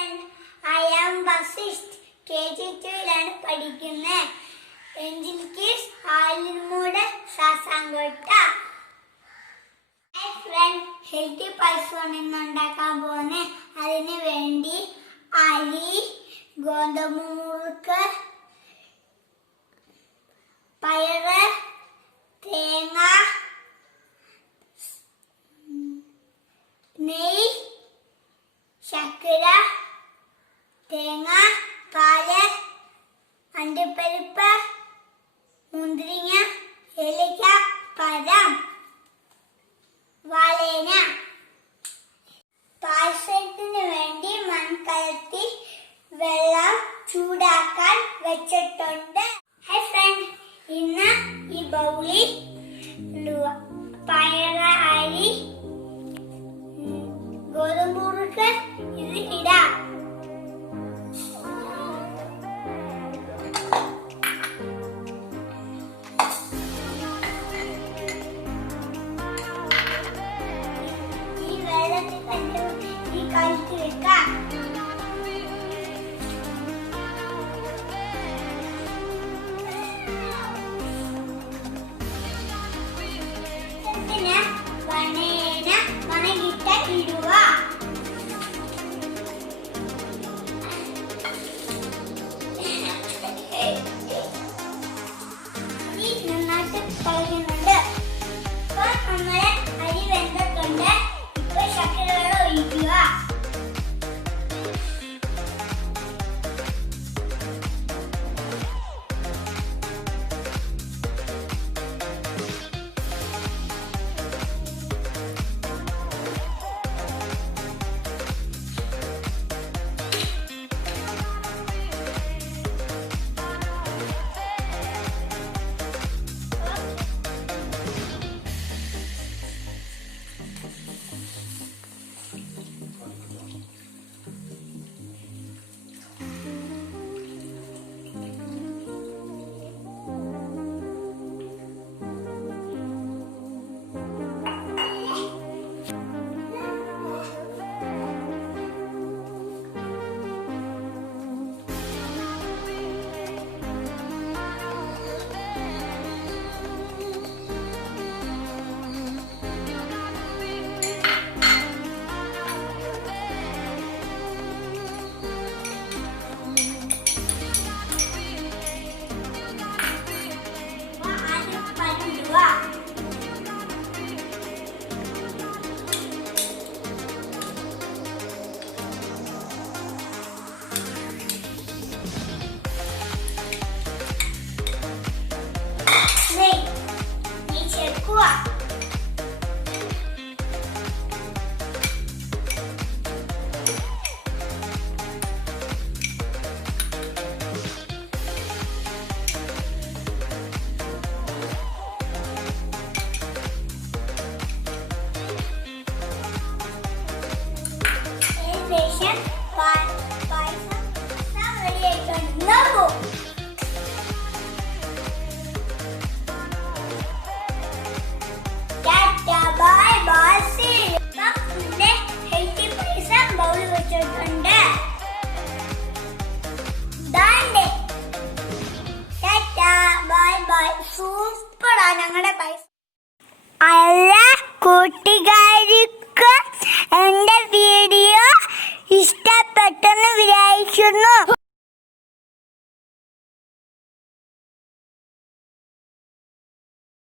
friend, I am Vasisht. KG2 പഠിക്കുന്നത് Angelkids Pre-school Hi friend, healthy payasam ഉണ്ടാക്കാൻ പോകുന്നു. അതിനു വേണ്ടി അരി, ഗോതമ്പ് മുറുക്ക്, പയറ്, തേങ്ങ, നെയ്യ്, ശർക്കര, തേങ്ങ, പാല്, അണ്ടിപ്പരിപ്പ്, മുന്തിരിങ്ങ, ഏലക്ക, പഴം, വാഴന. പായസത്തിന് വേണ്ടി മൺകലത്തിൽ വെള്ളം ചൂടാക്കാൻ വെച്ചിട്ടുണ്ട്. ഹൈ ഫ്രണ്ട്, ഇന്ന് ഈ ബൗളിൽ പയറ്, അരി, ഗോതമ്പ് മുറുക്ക് ഇത് ഇടാം. കലക്കി വെക്കാം. വണകിട്ട ഇടുക. നന്നായിട്ട് കളയുന്നുണ്ട്. ഇപ്പൊ നമ്മളെ അരി വെന്തിട്ടുണ്ട്. ഇപ്പൊ ശർക്കര ഒഴിക്കുക. സൂപ്പറാ ഞങ്ങളുടെ പൈസ. അല്ല കൂട്ടുകാർക്ക് എന്റെ വീഡിയോ ഇഷ്ടപ്പെട്ടെന്ന് വിചാരിക്കുന്നു.